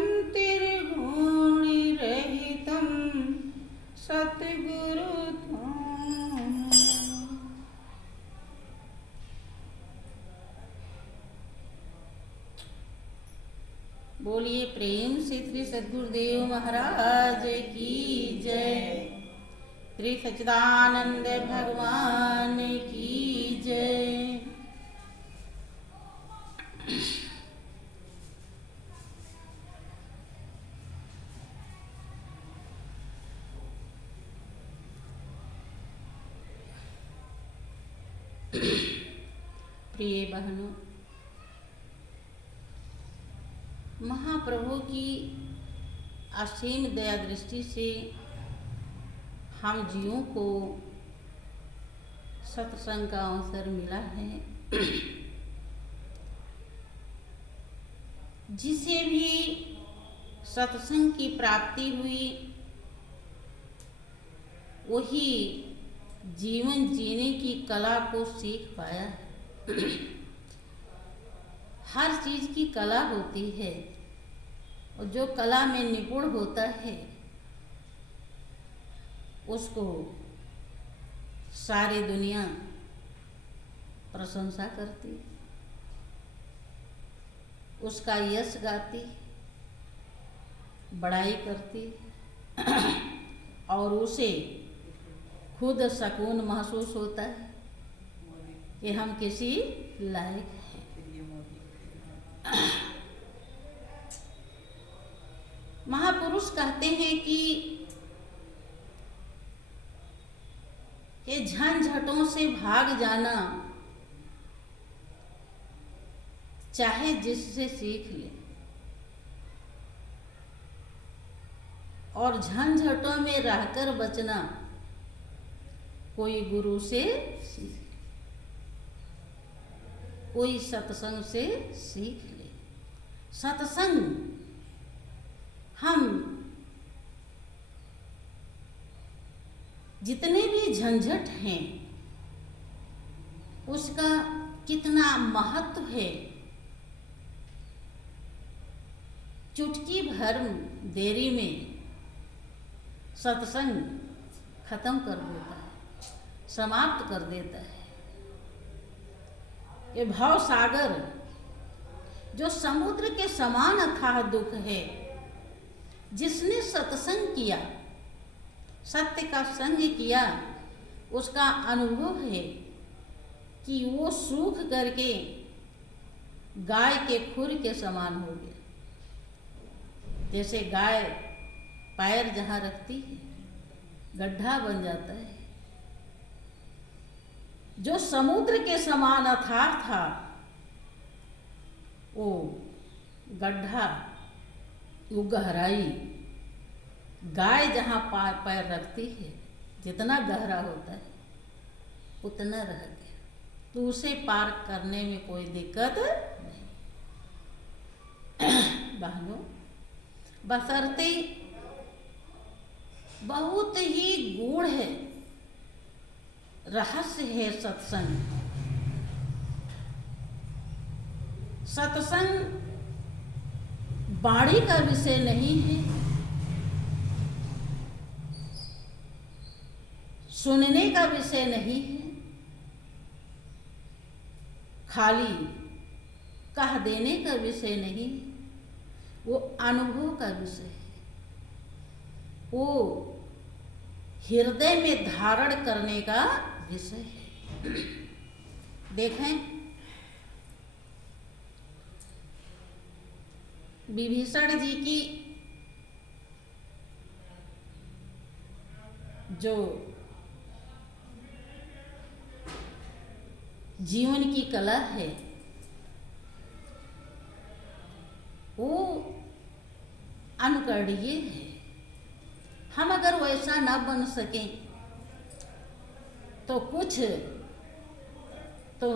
संतिर्गुणरहितं सतगुरु धाम। बोलिए प्रेम से श्री सद्गुरुदेव महाराज की जय। श्री सच्चिदानंद भगवान की जय। प्रिय बहनों, महाप्रभु की असीम दया दृष्टि से हम जीवों को सत्संग का अवसर मिला है। जिसे भी सत्संग की प्राप्ति हुई वही जीवन जीने की कला को सीख पाया है। हर चीज की कला होती है और जो कला में निपुण होता है उसको सारी दुनिया प्रशंसा करती, उसका यश गाती, बड़ाई करती और उसे खुद सुकून महसूस होता है कि हम किसी लायक हैं। महापुरुष कहते हैं कि झंझटों से भाग जाना चाहे जिससे सीख ले, और झंझटों में रहकर बचना कोई गुरु से सीख ले, कोई सत्संग से सीख ले। सत्संग हम जितने भी झंझट हैं उसका कितना महत्व है, चुटकी भर देरी में सत्संग खत्म कर देता है, समाप्त कर देता है। ये भाव सागर जो समुद्र के समान अथाह दुख है, जिसने सत्संग किया, सत्य का संग किया, उसका अनुभव है कि वो सूख करके गाय के खुर के समान हो गया। जैसे गाय पैर जहाँ रखती है गड्ढा बन जाता है। जो समुद्र के समान अथाह था वो गड्ढा, वो गहराई, गाय जहाँ पैर रखती है जितना गहरा होता है उतना रह गया, तो उसे पार करने में कोई दिक्कत नहीं। बहनों, बशर्ते बहुत ही गूढ़ है, रहस्य है सत्संग। सत्संग बाणी का विषय नहीं है, सुनने का विषय नहीं है, खाली कह देने का विषय नहीं, वो अनुभव का विषय है। वो हृदय में धारण करने का विषय है। देखें, विभीषण जी की जो जीवन की कला है वो अनुकरणीय है। हम अगर वैसा ना बन सकें तो कुछ तो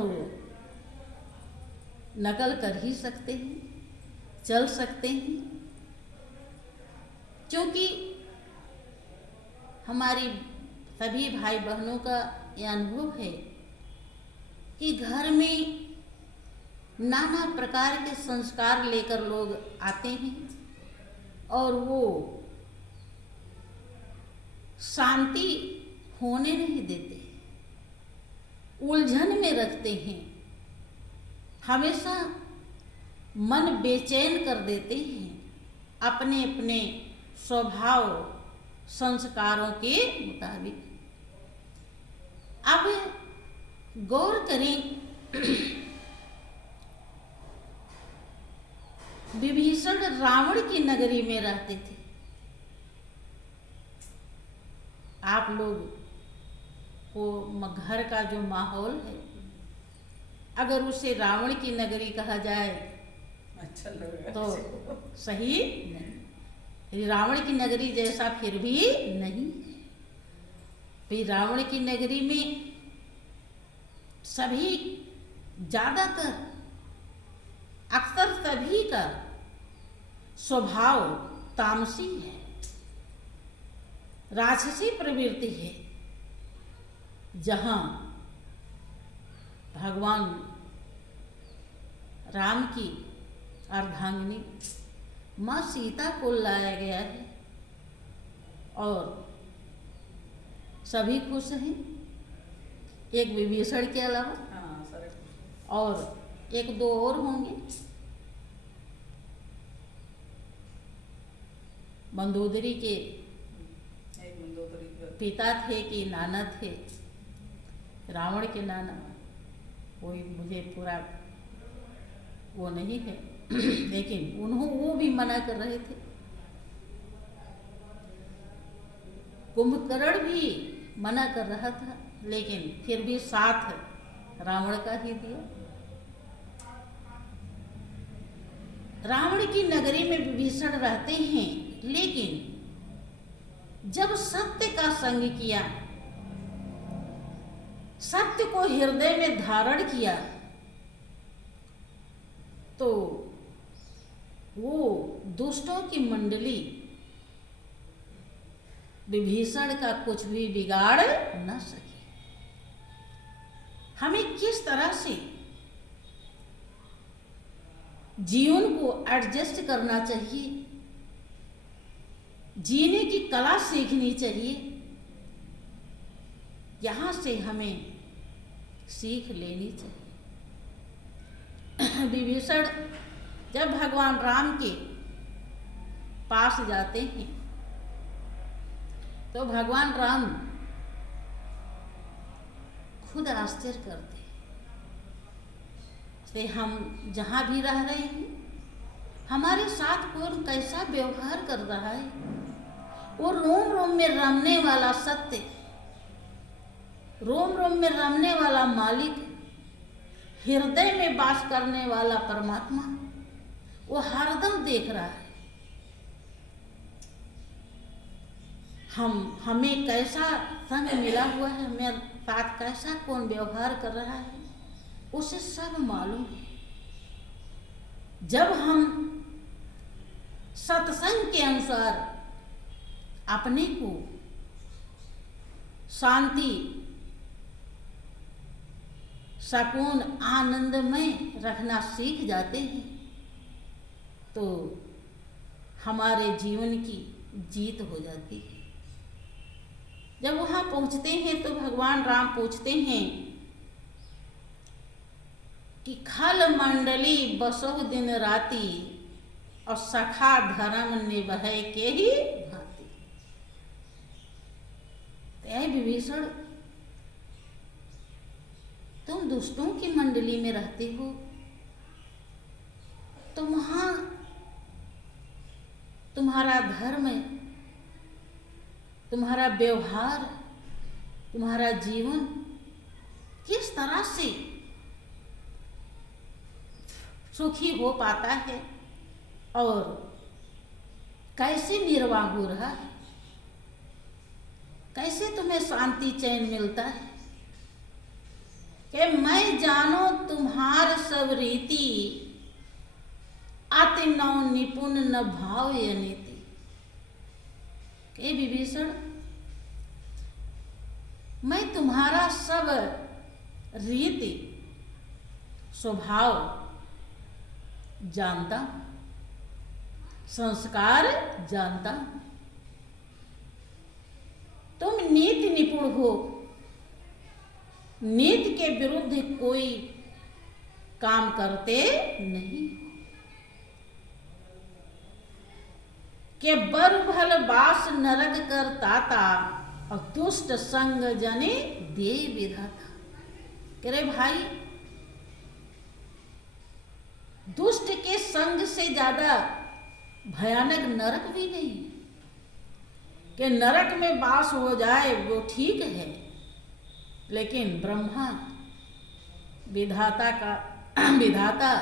नकल कर ही सकते हैं, चल सकते हैं, क्योंकि हमारी सभी भाई बहनों का यह अनुभव है कि घर में नाना प्रकार के संस्कार लेकर लोग आते हैं, और वो शांति होने नहीं देते, उलझन में रखते हैं, हमेशा मन बेचैन कर देते हैं अपने अपने स्वभाव संस्कारों के मुताबिक। अब गौर करें, विभीषण रावण की नगरी में रहते थे। आप लोग को घर का जो माहौल है, अगर उसे रावण की नगरी कहा जाए अच्छा लगेगा तो सही नहीं। रावण की नगरी जैसा फिर भी नहीं है। फिर रावण की नगरी में सभी, ज्यादातर, अक्सर सभी का स्वभाव तामसी है, राक्षसी प्रवृत्ति है। जहां भगवान राम की अर्धांगिनी माँ सीता को लाया गया है और सभी खुश हैं, एक विभीषण के अलावा। हाँ, सारे और एक दो और होंगे, मंदोदरी के एक मंदोदरी का पिता थे कि नाना थे, रावण के नाना, कोई मुझे पूरा वो नहीं है लेकिन वो भी मना कर रहे थे। कुंभकर्ण भी मना कर रहा था, लेकिन फिर भी साथ रावण का ही दिया। रावण की नगरी में विभीषण रहते हैं, लेकिन जब सत्य का संग किया, सत्य को हृदय में धारण किया, तो वो दुष्टों की मंडली विभीषण का कुछ भी बिगाड़ न सके। हमें किस तरह से जीवन को एडजस्ट करना चाहिए, जीने की कला सीखनी चाहिए, यहां से हमें सीख लेनी चाहिए। विभीषण जब भगवान राम के पास जाते हैं तो भगवान राम खुद आश्चर्य करते हैं कि हम जहां भी रह रहे हैं, हमारे साथ कौन कैसा व्यवहार कर रहा है। वो रोम रोम में रमने वाला सत्य, रोम रोम में रमने वाला मालिक, हृदय में वास करने वाला परमात्मा, वो हरदम देख रहा है। हमें कैसा संग मिला हुआ है, हमें साथ कैसा कौन व्यवहार कर रहा है, उसे सब मालूम है। जब हम सत्संग के अनुसार अपने को शांति, सकून, आनंदमय रखना सीख जाते हैं, तो हमारे जीवन की जीत हो जाती है। जब वहां पहुंचते हैं तो भगवान राम पूछते हैं कि खल मंडली बसहु दिन राती, और सखा धर्म निभय के ही भांति। ऐ विभीषण, तुम दुष्टों की मंडली में रहते हो, तो वहां तुम्हारा धर्म, तुम्हारा व्यवहार, तुम्हारा जीवन किस तरह से सुखी हो पाता है और कैसे निर्वाह हो रहा है, कैसे तुम्हें शांति चैन मिलता है। कि मैं जानो तुम्हार सब रीति, अति नौ निपुण न भाव ये नीति। विभीषण, मैं तुम्हारा सब रीति स्वभाव जानता हूं, संस्कार जानता हूं। तुम नीति निपुण हो, नीति के विरुद्ध कोई काम करते नहीं हो। के बर भल बास नरक कर ताता, और दुष्ट संग जने दे विधाता। कह रहे भाई, दुष्ट के संग से ज्यादा भयानक नरक भी नहीं है। कि नरक में वास हो जाए वो ठीक है, लेकिन ब्रह्मा विधाता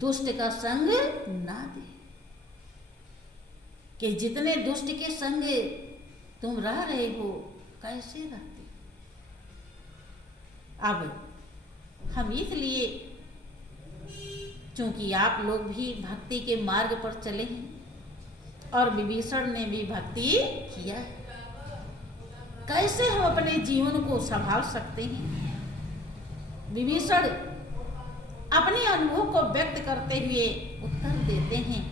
दुष्ट का संग ना दे। कि जितने दुष्ट के संग तुम रह रहे हो, कैसे रहते। अब हम इसलिए, चूंकि आप लोग भी भक्ति के मार्ग पर चले हैं और विभीषण ने भी भक्ति किया है, कैसे हम अपने जीवन को संभाल सकते हैं। विभीषण अपने अनुभव को व्यक्त करते हुए उत्तर देते हैं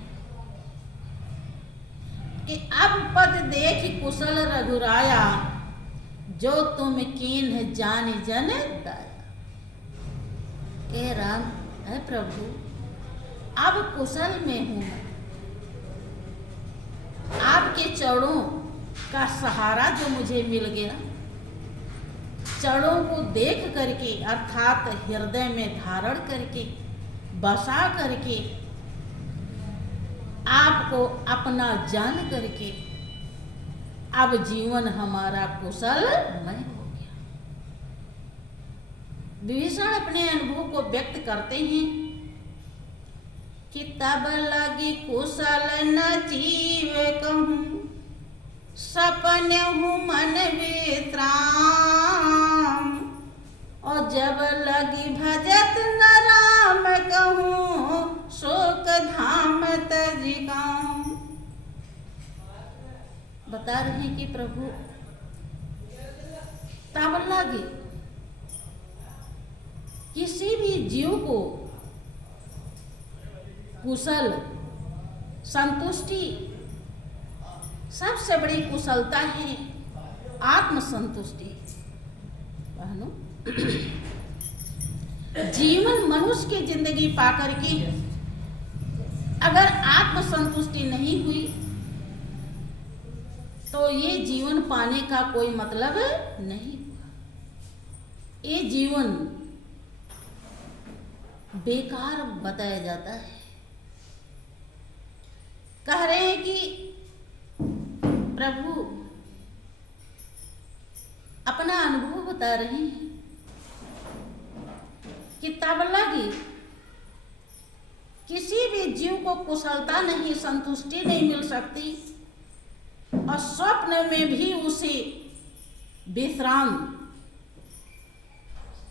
कि अब पद देख कुशल रघुराया, जो तुम कीन्ह जान जन दाया। हे राम, हे प्रभु, अब कुशल में हूं मैं। आपके चरणों का सहारा जो मुझे मिल गया, चरणों को देख करके, अर्थात हृदय में धारण करके, बसा करके, आपको अपना जान करके, अब जीवन हमारा कुशलमय हो गया। विभीषण अपने अनुभव को व्यक्त करते हैं कि तब लगी कुशल न जीव कहूं, सपने हूँ मन विश्राम, और जब लगी भजत न राम कहूं, शोक धाम तजिगाम। बता रहे हैं कि प्रभु तब लगे, किसी भी जीव को कुशल, संतुष्टि, सबसे बड़ी कुशलता है आत्मसंतुष्टि। जीवन मनुष्य की जिंदगी पाकर के अगर आत्मसंतुष्टि नहीं हुई तो ये जीवन पाने का कोई मतलब नहीं हुआ। ये जीवन बेकार बताया जाता है। कह रहे हैं कि प्रभु अपना अनुभव बता रहे हैं कि तब लगी, किसी भी जीव को कुशलता नहीं, संतुष्टि नहीं मिल सकती, और स्वप्न में भी उसे विश्राम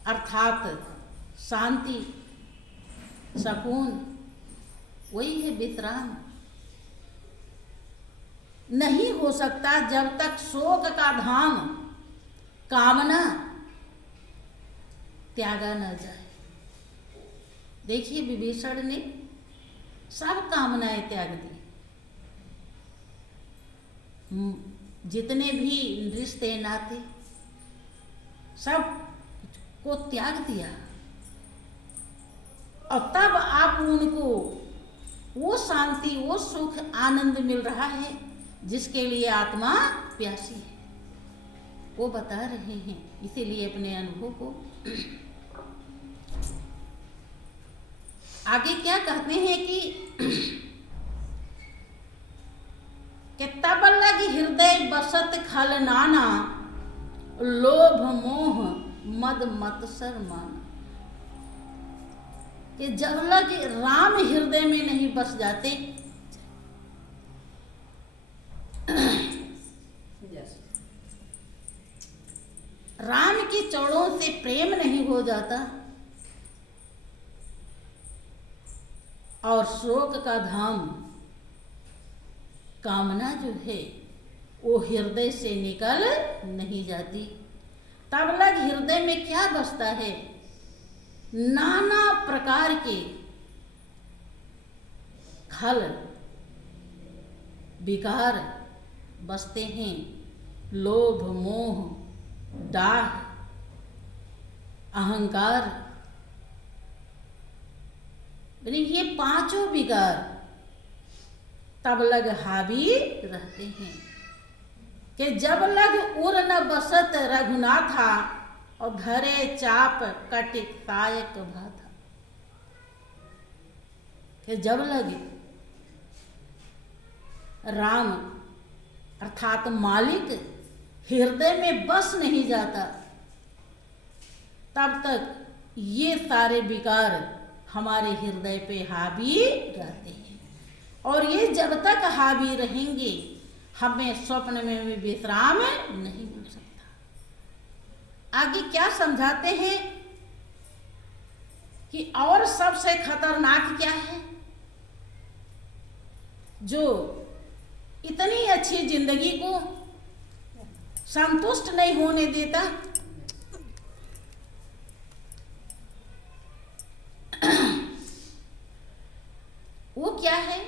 अर्थात शांति, सुकून, वही है विश्राम, नहीं हो सकता जब तक शोक का धाम, कामना त्यागा न जाए। देखिए, विभीषण ने सब कामनाएं त्याग दी, जितने भी रिश्ते नाते सब को त्याग दिया, और तब आप उनको वो शांति, वो सुख, आनंद मिल रहा है जिसके लिए आत्मा प्यासी है, वो बता रहे हैं। इसीलिए अपने अनुभव को आगे क्या कहते हैं कि तब लगी हृदय बसत खल नाना, लोभ मोह मद मत्सर माना। कि जब लगे राम हृदय में नहीं बस जाते, राम के चरणों से प्रेम नहीं हो जाता, और शोक का धाम, कामना जो है वो हृदय से निकल नहीं जाती, तब लग हृदय में क्या बसता है? नाना प्रकार के खल, विकार बसते हैं, लोभ, मोह, डाह, अहंकार, ये पांचों विकार तब लग हावी रहते हैं कि जब लग उर न बसत रघुनाथा और धरे चाप कटिक तायक भाथा। कि जब लग राम अर्थात मालिक हृदय में बस नहीं जाता, तब तक ये सारे विकार हमारे हृदय पे हावी रहते हैं। और ये जब तक हावी रहेंगे, हमें स्वप्न में भी विश्राम नहीं मिल सकता। आगे क्या समझाते हैं कि और सबसे खतरनाक क्या है? जो इतनी अच्छी जिंदगी को संतुष्ट नहीं होने देता, वो क्या है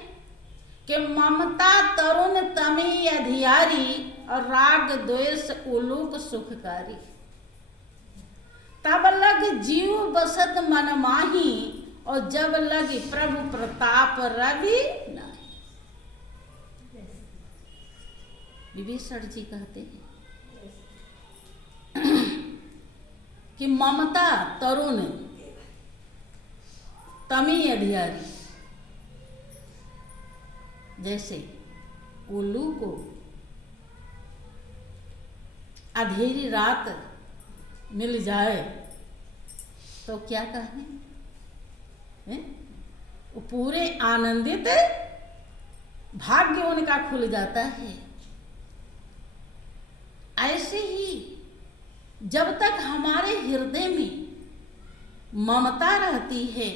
कि ममता तरुण तमी अधियारी और राग द्वेष उलूक सुखकारी। तब लग जीव बसत मन माही और जब लग प्रभु प्रताप रवि नाही। विभीषण जी कहते हैं कि ममता तरुण तमी अधियारी, जैसे उल्लू को अंधेरी रात मिल जाए तो क्या कहें, वो पूरे आनंदित भाग्य उनका खुल जाता है। ऐसे ही जब तक हमारे हृदय में ममता रहती है,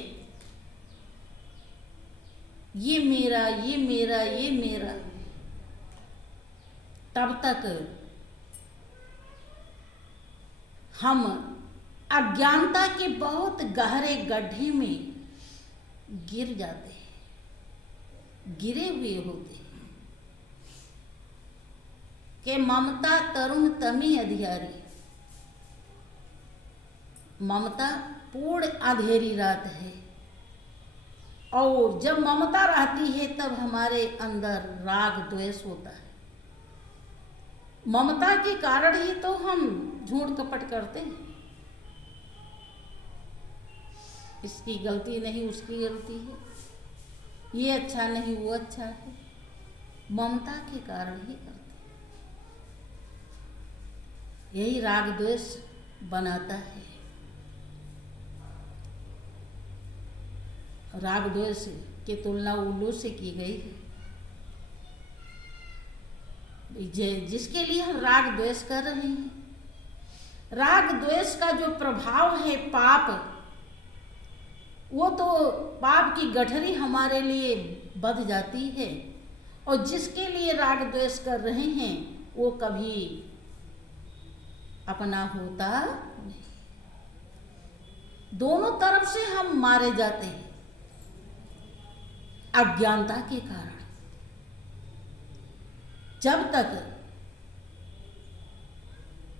ये मेरा, ये मेरा, ये मेरा, तब तक हम अज्ञानता के बहुत गहरे गड्ढे में गिर जाते हैं, गिरे हुए होते हैं। कि ममता तरुण तमी अधियारी, ममता पूर्ण अंधेरी रात है, और जब ममता रहती है तब हमारे अंदर राग द्वेष होता है। ममता के कारण ही तो हम झूठ कपट करते हैं। इसकी गलती नहीं, उसकी गलती है, ये अच्छा नहीं, वो अच्छा है, ममता के कारण ही करते हैं। यही राग द्वेष बनाता है। राग द्वेष की तुलना उल्लू से की गई है। जिसके लिए हम राग द्वेष कर रहे हैं, राग द्वेष का जो प्रभाव है पाप, वो तो पाप की गठरी हमारे लिए बंध जाती है, और जिसके लिए राग द्वेष कर रहे हैं वो कभी अपना होता नहीं। दोनों तरफ से हम मारे जाते हैं अज्ञानता के कारण। जब तक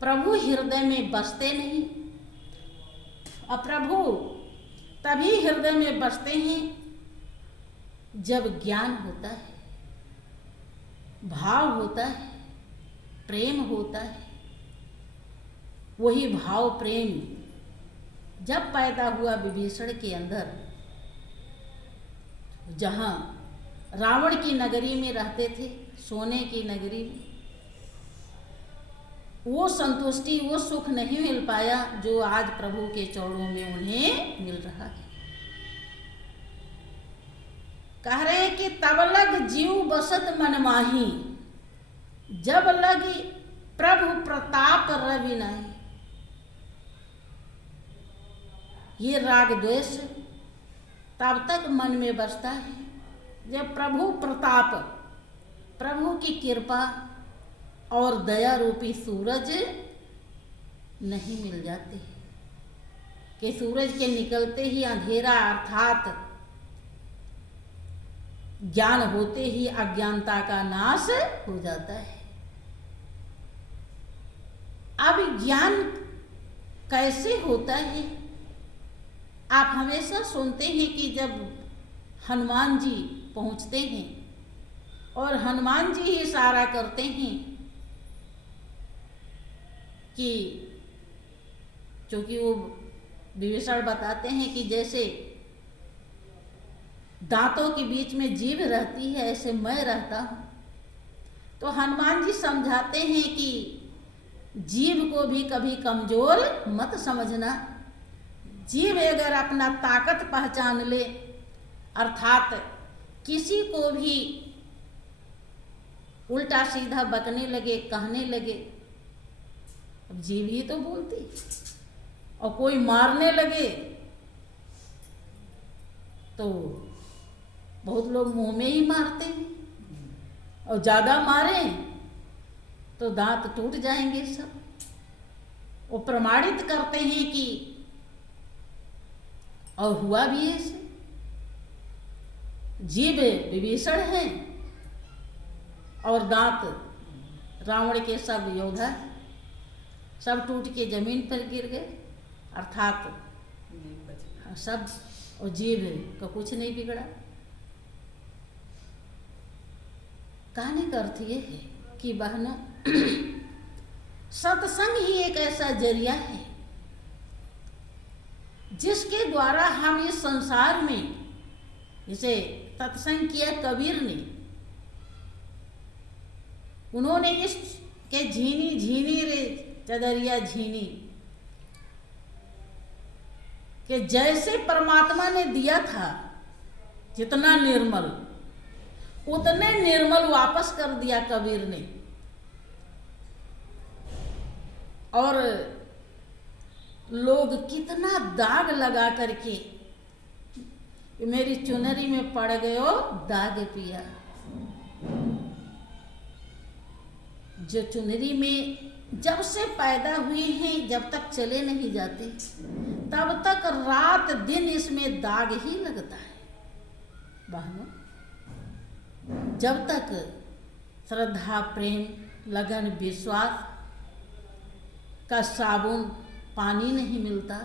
प्रभु हृदय में बसते नहीं, और प्रभु तभी हृदय में बसते हैं जब ज्ञान होता है, भाव होता है, प्रेम होता है। वही भाव प्रेम जब पैदा हुआ विभीषण के अंदर, जहाँ रावण की नगरी में रहते थे, सोने की नगरी में, वो संतुष्टि, वो सुख नहीं मिल पाया जो आज प्रभु के चरणों में उन्हें मिल रहा है। कह रहे हैं कि तब लग जीव बसत मन माही, जब लगी प्रभु प्रताप रवि नाही। ये राग द्वेष तब तक मन में बसता है जब प्रभु प्रताप, प्रभु की कृपा और दया रूपी सूरज नहीं मिल जाते, कि सूरज के निकलते ही अंधेरा अर्थात ज्ञान होते ही अज्ञानता का नाश हो जाता है। अब ज्ञान कैसे होता है? आप हमेशा सुनते हैं कि जब हनुमान जी पहुंचते हैं और हनुमान जी ही इशारा करते हैं कि, क्योंकि वो विभीषण बताते हैं कि जैसे दांतों के बीच में जीभ रहती है ऐसे मैं रहता हूं, तो हनुमान जी समझाते हैं कि जीभ को भी कभी कमजोर मत समझना। जीभ अगर अपना ताकत पहचान ले, अर्थात किसी को भी उल्टा सीधा बकने लगे, कहने लगे, अब जीभ ही तो बोलती, और कोई मारने लगे तो बहुत लोग मुंह में ही मारते हैं, और ज्यादा मारें तो दांत टूट जाएंगे सब। वो प्रमाणित करते हैं कि, और हुआ भी ऐसे, जीभ विभीषण हैं और दांत रावण के सब योद्धा सब टूट के जमीन पर गिर गए, अर्थात सब, और जीभ का कुछ नहीं बिगड़ा। कहने का अर्थ ये है कि बहनों, सत्संग ही एक ऐसा जरिया है जिसके द्वारा हम इस संसार में, जिसे सत्संग किया कबीर ने, उन्होंने इस के झीनी झीनी रे चदरिया झीनी, कि जैसे परमात्मा ने दिया था जितना निर्मल, उतने निर्मल वापस कर दिया कबीर ने। और लोग कितना दाग लगा करके, मेरी चुनरी में पड़ गयो दाग पिया। जो चुनरी में जब से पैदा हुए हैं, जब तक चले नहीं जाते, तब तक रात दिन इसमें दाग ही लगता है। बहनों, जब तक श्रद्धा, प्रेम, लगन, विश्वास का साबुन पानी नहीं मिलता,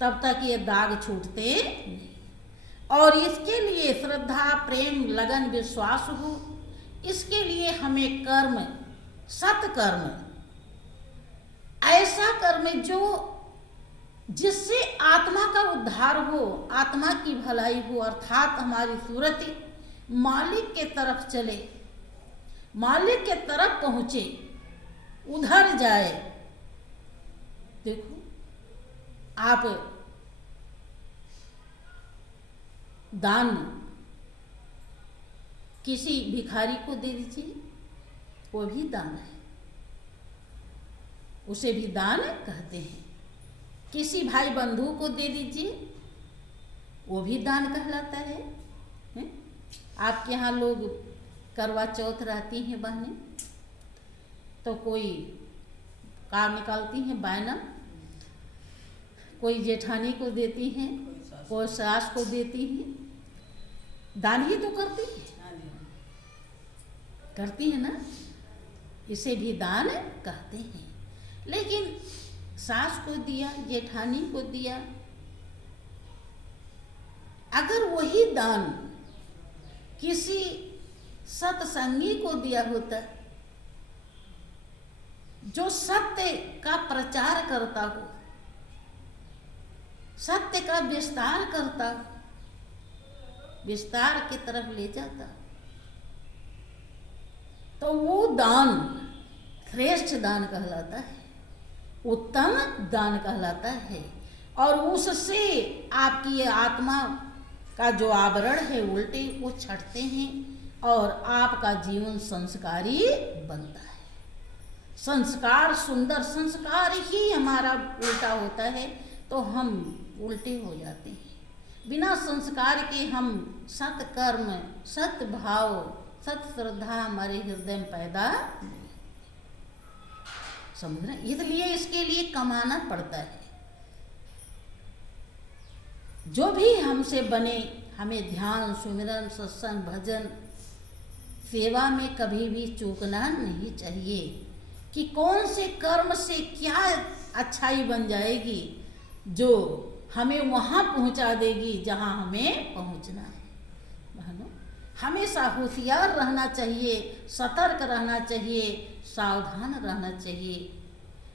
तब तक ये दाग छूटते नहीं। और इसके लिए श्रद्धा, प्रेम, लगन, विश्वास हो, इसके लिए हमें कर्म, सत्कर्म, ऐसा कर्म जो जिससे आत्मा का उद्धार हो, आत्मा की भलाई हो, अर्थात हमारी सूरत मालिक के तरफ चले, मालिक के तरफ पहुंचे, उधर जाए। देखो, आप दान किसी भिखारी को दे दीजिए, वो भी दान है, उसे भी दान कहते हैं। किसी भाई बंधु को दे दीजिए, वो भी दान कहलाता है। आपके यहाँ लोग करवा चौथ रहती हैं बहनें, तो कोई कार निकालती हैं बायना, कोई जेठानी को देती हैं, कोई सास को देती हैं, दान ही तो करती है, करती है ना, इसे भी दान कहते हैं। लेकिन सास को दिया, जेठानी को दिया, अगर वही दान किसी सत्संगी को दिया होता, जो सत्य का प्रचार करता हो, सत्य का विस्तार करता हो, विस्तार की तरफ ले जाता, तो वो दान श्रेष्ठ दान कहलाता है, उत्तम दान कहलाता है। और उससे आपकी ये आत्मा का जो आवरण है उल्टे वो छटते हैं और आपका जीवन संस्कारी बनता है। संस्कार, सुंदर संस्कार ही हमारा उल्टा होता है तो हम उल्टे हो जाते हैं। बिना संस्कार के हम सत्कर्म, सत्भाव, सत श्रद्धा हमारे हृदय में पैदा नहीं, समझ रहे? इसलिए इसके लिए कमाना पड़ता है। जो भी हमसे बने हमें ध्यान, सुमिरन, सत्संग, भजन, सेवा में कभी भी चूकना नहीं चाहिए कि कौन से कर्म से क्या अच्छाई बन जाएगी जो हमें वहाँ पहुँचा देगी जहाँ हमें पहुँचना है। बहनों, हमेशा होशियार रहना चाहिए, सतर्क रहना चाहिए, सावधान रहना चाहिए।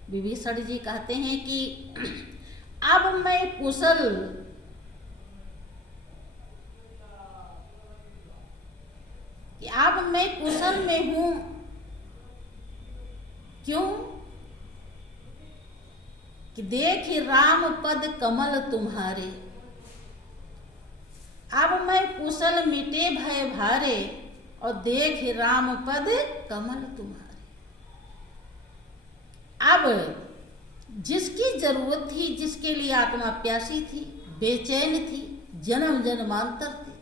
विभीषण जी कहते हैं कि अब मैं कुशल में हूँ। क्यों? कि देख राम पद कमल तुम्हारे, अब मैं कुशल मिटे भय भारे, और देख राम पद कमल तुम्हारे। अब जिसकी जरूरत थी, जिसके लिए आत्मा प्यासी थी, बेचैन थी, जन्म जन्मांतर थी,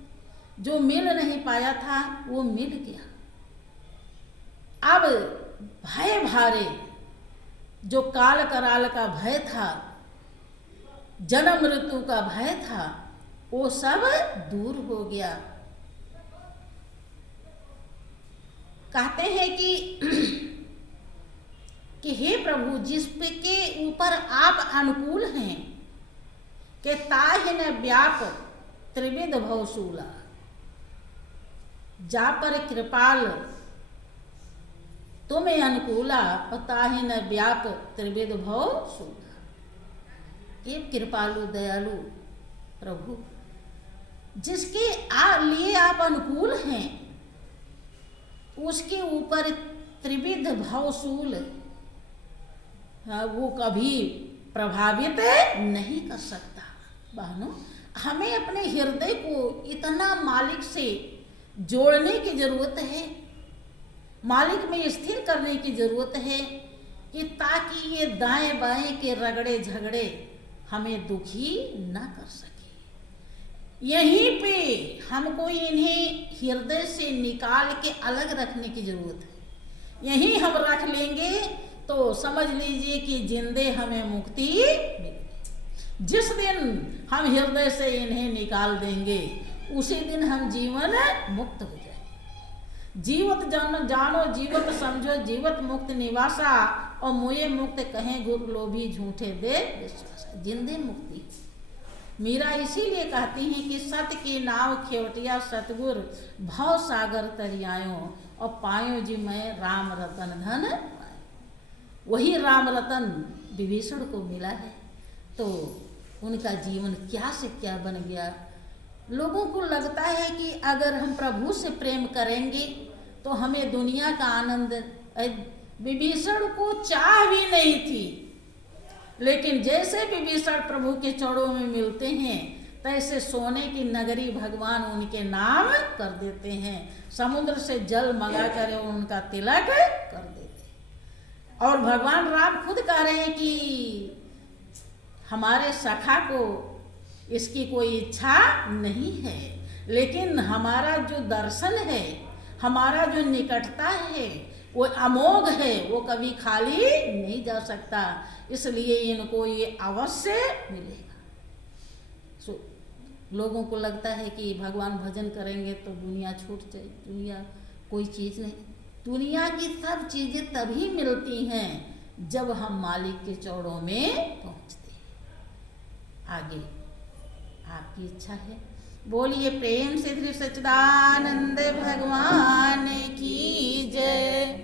जो मिल नहीं पाया था वो मिल गया। अब भय भारे, जो काल कराल का भय था, जन्म मृत्यु का भय था, वो सब दूर हो गया। कहते हैं कि हे प्रभु, जिसके ऊपर आप अनुकूल हैं, कि ताहि न व्याप त्रिविध भवशूला, जा पर कृपाल तुम्हें अनुकूला, और ताहि न व्याप त्रिविध भवशूला। ये कृपालु दयालु प्रभु, जिसके लिए आप अनुकूल हैं, उसके ऊपर त्रिविध भवशूल वो कभी प्रभावित नहीं कर सकता। बहनों, हमें अपने हृदय को इतना मालिक से जोड़ने की जरूरत है, मालिक में स्थिर करने की जरूरत है, कि ताकि ये दाएं बाएं के रगड़े झगड़े हमें दुखी न कर सके। यहीं पे हमको इन्हें हृदय से निकाल के अलग रखने की जरूरत है। यहीं हम रख लेंगे तो समझ लीजिए कि जिंदे हमें मुक्ति मिलेगी। जिस दिन हम हृदय से इन्हें निकाल देंगे, उसी दिन हम जीवन मुक्त हो जाएंगे। जीवत जानो जीवत समझो, जीवत मुक्त निवासा, और मुए मुक्त कहें गुरु लोभी झूठे दे विश्वास। जिंदे मुक्ति। मीरा इसीलिए कहती हैं कि सत्य की नाव खेवटिया सतगुर, भव सागर तरियायो, और पायो जी मैं राम रतन धन। वही राम रतन विभीषण को मिला है, तो उनका जीवन क्या से क्या बन गया। लोगों को लगता है कि अगर हम प्रभु से प्रेम करेंगे तो हमें दुनिया का आनंद, विभीषण को चाह भी नहीं थी, लेकिन जैसे विभीषण प्रभु के चरणों में मिलते हैं, तैसे सोने की नगरी भगवान उनके नाम कर देते हैं। समुद्र से जल मंगा कर उनका तिलक कर देते। और भगवान राम खुद कह रहे हैं कि हमारे सखा को इसकी कोई इच्छा नहीं है, लेकिन हमारा जो दर्शन है, हमारा जो निकटता है, वो अमोघ है, वो कभी खाली नहीं जा सकता, इसलिए इनको ये अवश्य मिलेगा। लोगों को लगता है कि भगवान भजन करेंगे तो दुनिया छूट जाए, दुनिया कोई चीज़ नहीं। दुनिया की सब चीज़ें तभी मिलती हैं जब हम मालिक के चरणों में पहुंचते हैं। आगे आपकी इच्छा है, बोलिए प्रेम से श्री सच्चिदानंद भगवान की जय।